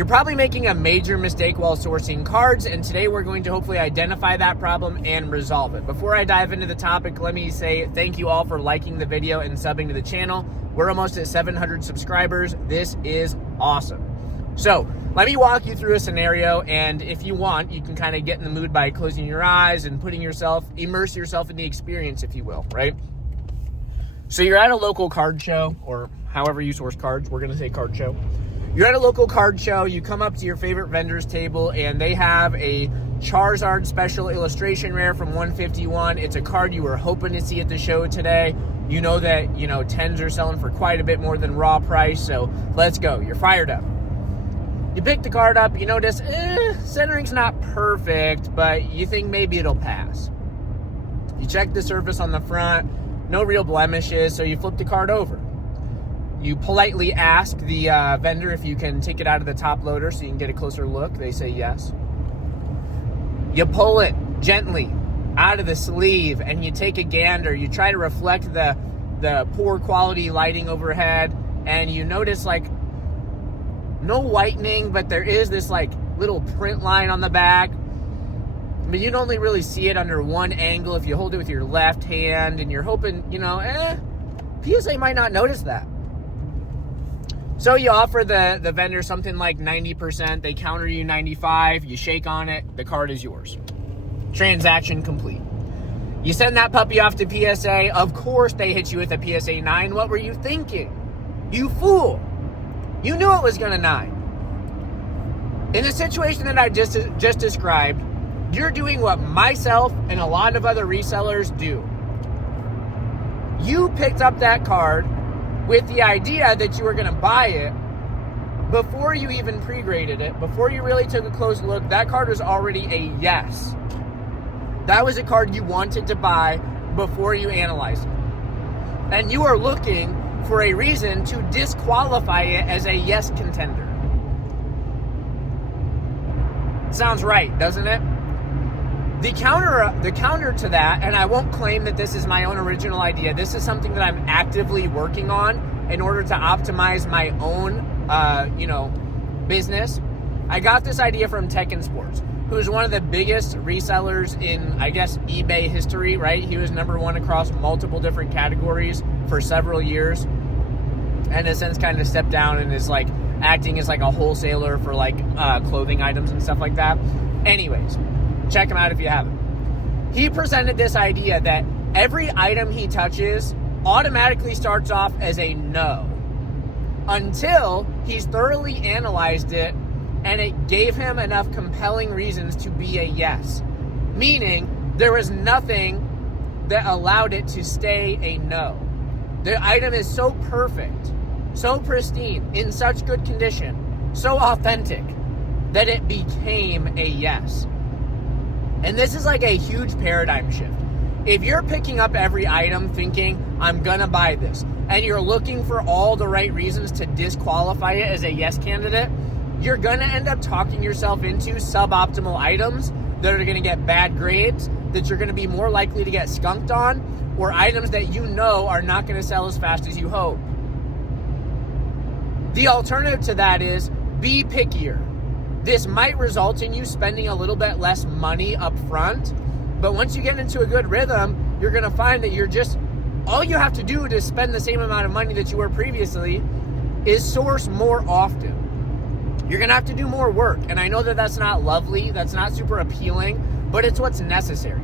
You're probably making a major mistake while sourcing cards, and today we're going to hopefully identify that problem and resolve it. Before I dive into the topic, let me say thank you all for liking the video and subbing to the channel. We're almost at 700 subscribers. This is awesome. So let me walk you through a scenario, and if you want, you can kind of get in the mood by closing your eyes and immerse yourself in the experience, if you will, right? So you're at a local card show, or however you source cards. We're going to say card show. You're at a local card show, you come up to your favorite vendor's table, and they have a Charizard Special Illustration Rare from 151. It's a card you were hoping to see at the show today. You know that, 10s are selling for quite a bit more than raw price, so let's go. You're fired up. You pick the card up, you notice, centering's not perfect, but you think maybe it'll pass. You check the surface on the front, no real blemishes, so you flip the card over. You politely ask the vendor if you can take it out of the top loader so you can get a closer look. They say yes. You pull it gently out of the sleeve and you take a gander. You try to reflect the poor quality lighting overhead, and you notice no whitening, but there is this little print line on the back. But you'd only really see it under one angle if you hold it with your left hand, and you're hoping, PSA might not notice that. So you offer the vendor something like 90%, they counter you 95, you shake on it, the card is yours. Transaction complete. You send that puppy off to PSA, of course they hit you with a PSA 9. What were you thinking? You fool! You knew it was gonna 9. In the situation that I just described, you're doing what myself and a lot of other resellers do. You picked up that card with the idea that you were going to buy it before you even pre-graded it, before you really took a close look. That card was already a yes. That was a card you wanted to buy before you analyzed it. And you are looking for a reason to disqualify it as a yes contender. Sounds right, doesn't it? The counter to that, and I won't claim that this is my own original idea. This is something that I'm actively working on in order to optimize my own, business. I got this idea from Tech and Sports, who's one of the biggest resellers in, eBay history, right? He was number one across multiple different categories for several years, and has since kind of stepped down and is acting as a wholesaler for clothing items and stuff like that. Anyways, check him out if you haven't. He presented this idea that every item he touches automatically starts off as a no until he's thoroughly analyzed it and it gave him enough compelling reasons to be a yes. Meaning there was nothing that allowed it to stay a no. The item is so perfect, so pristine, in such good condition, so authentic that it became a yes. And this is a huge paradigm shift. If you're picking up every item thinking, I'm gonna buy this, and you're looking for all the right reasons to disqualify it as a yes candidate, you're gonna end up talking yourself into suboptimal items that are gonna get bad grades, that you're gonna be more likely to get skunked on, or items that are not gonna sell as fast as you hope. The alternative to that is be pickier. This might result in you spending a little bit less money up front, but once you get into a good rhythm, you're going to find that all you have to do to spend the same amount of money that you were previously is source more often. You're going to have to do more work, and I know that that's not lovely, that's not super appealing, but it's what's necessary.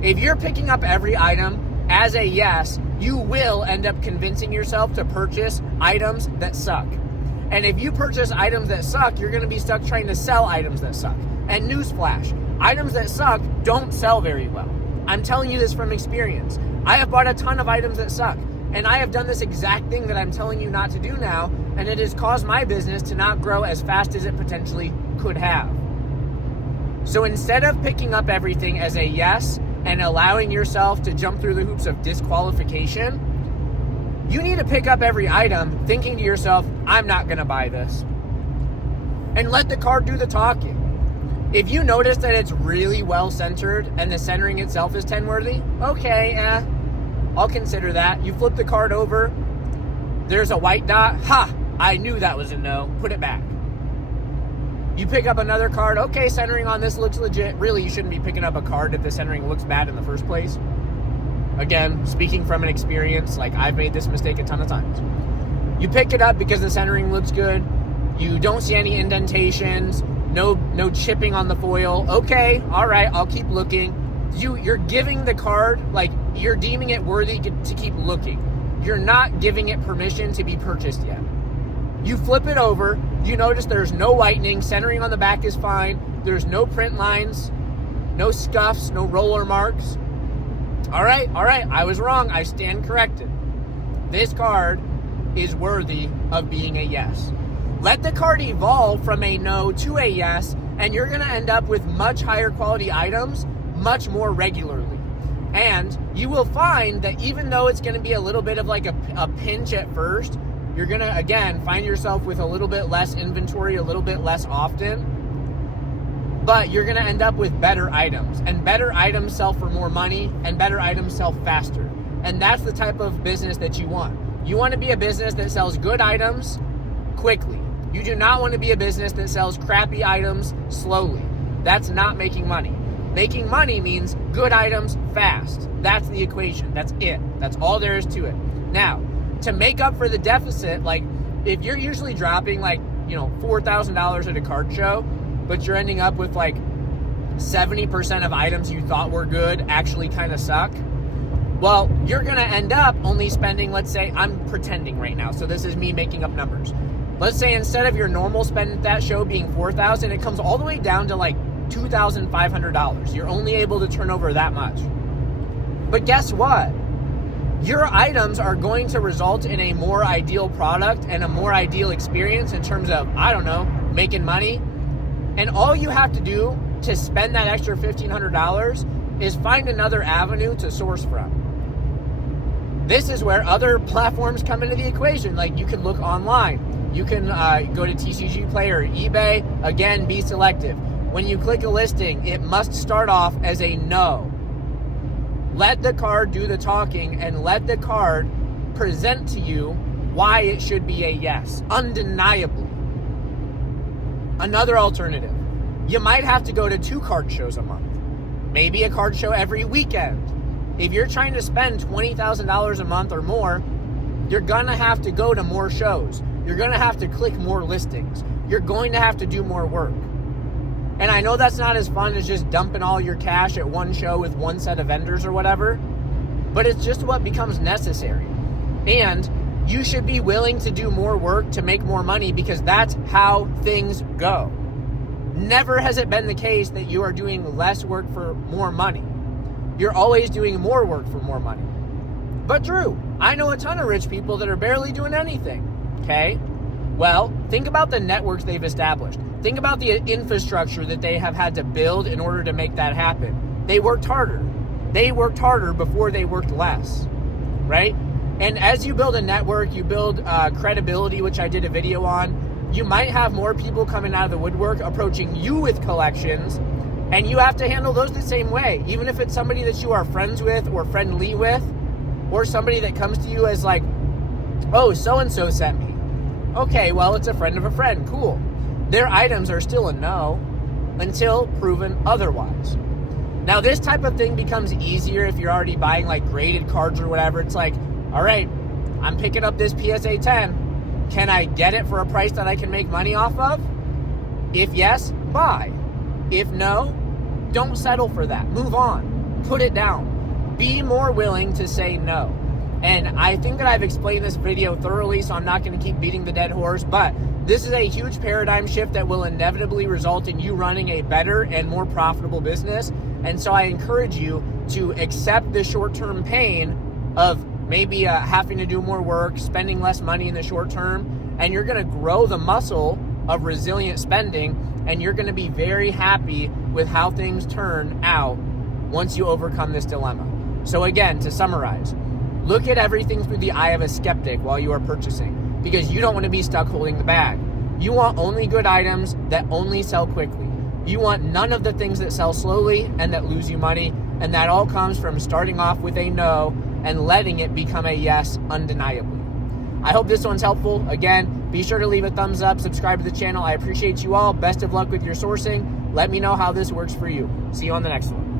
If you're picking up every item as a yes, you will end up convincing yourself to purchase items that suck. And if you purchase items that suck, you're going to be stuck trying to sell items that suck. And newsflash, items that suck don't sell very well. I'm telling you this from experience. I have bought a ton of items that suck. And I have done this exact thing that I'm telling you not to do now. And it has caused my business to not grow as fast as it potentially could have. So instead of picking up everything as a yes and allowing yourself to jump through the hoops of disqualification, you need to pick up every item thinking to yourself, I'm not going to buy this. And let the card do the talking. If you notice that it's really well centered and the centering itself is 10 worthy, okay, I'll consider that. You flip the card over, there's a white dot. Ha! I knew that was a no. Put it back. You pick up another card. Okay, centering on this looks legit. Really, you shouldn't be picking up a card if the centering looks bad in the first place. Again, speaking from an experience, like I've made this mistake a ton of times. You pick it up because the centering looks good. You don't see any indentations, no chipping on the foil. Okay, all right, I'll keep looking. You're giving the card, like you're deeming it worthy to keep looking. You're not giving it permission to be purchased yet. You flip it over, you notice there's no whitening, centering on the back is fine, there's no print lines, no scuffs, no roller marks. All right, I was wrong, I stand corrected. This card is worthy of being a yes. Let the card evolve from a no to a yes, and you're gonna end up with much higher quality items much more regularly. And you will find that even though it's gonna be a little bit of like a pinch at first, you're gonna, again, find yourself with a little bit less inventory, a little bit less often, but you're gonna end up with better items, and better items sell for more money, and better items sell faster. And that's the type of business that you want. You wanna be a business that sells good items quickly. You do not wanna be a business that sells crappy items slowly. That's not making money. Making money means good items fast. That's the equation, that's it. That's all there is to it. Now, to make up for the deficit, like if you're usually dropping like, $4,000 at a card show, but you're ending up with like 70% of items you thought were good actually kind of suck, well, you're gonna end up only spending, let's say, I'm pretending right now, so this is me making up numbers. Let's say instead of your normal spend at that show being $4,000, it comes all the way down to like $2,500. You're only able to turn over that much. But guess what? Your items are going to result in a more ideal product and a more ideal experience in terms of, making money. And all you have to do to spend that extra $1,500 is find another avenue to source from. This is where other platforms come into the equation. Like you can look online. You can go to TCG Player, eBay. Again, be selective. When you click a listing, it must start off as a no. Let the card do the talking and let the card present to you why it should be a yes, undeniably. Another alternative, you might have to go to 2 card shows a month, maybe a card show every weekend. If you're trying to spend $20,000 a month or more, you're gonna have to go to more shows. You're gonna have to click more listings. You're going to have to do more work. And I know that's not as fun as just dumping all your cash at one show with one set of vendors or whatever, but it's just what becomes necessary. And you should be willing to do more work to make more money because that's how things go. Never has it been the case that you are doing less work for more money. You're always doing more work for more money. But Drew, I know a ton of rich people that are barely doing anything, okay? Well, think about the networks they've established. Think about the infrastructure that they have had to build in order to make that happen. They worked harder. They worked harder before they worked less, right? And as you build a network, you build credibility, which I did a video on. You might have more people coming out of the woodwork approaching you with collections, and you have to handle those the same way. Even if it's somebody that you are friends with or friendly with, or somebody that comes to you as like, oh, so-and-so sent me. Okay, well, it's a friend of a friend. Cool. Their items are still a no until proven otherwise. Now, this type of thing becomes easier if you're already buying like graded cards or whatever. It's like, all right, I'm picking up this PSA 10. Can I get it for a price that I can make money off of? If yes, buy. If no, don't settle for that. Move on. Put it down. Be more willing to say no. And I think that I've explained this video thoroughly, so I'm not going to keep beating the dead horse, but this is a huge paradigm shift that will inevitably result in you running a better and more profitable business. And so I encourage you to accept the short-term pain of maybe having to do more work, spending less money in the short term, and you're going to grow the muscle of resilient spending, and you're going to be very happy with how things turn out once you overcome this dilemma. So again, to summarize, look at everything through the eye of a skeptic while you are purchasing, because you don't want to be stuck holding the bag. You want only good items that only sell quickly. You want none of the things that sell slowly and that lose you money, and that all comes from starting off with a no and letting it become a yes undeniably. I hope this one's helpful. Again, be sure to leave a thumbs up, subscribe to the channel. I appreciate you all. Best of luck with your sourcing. Let me know how this works for you. See you on the next one.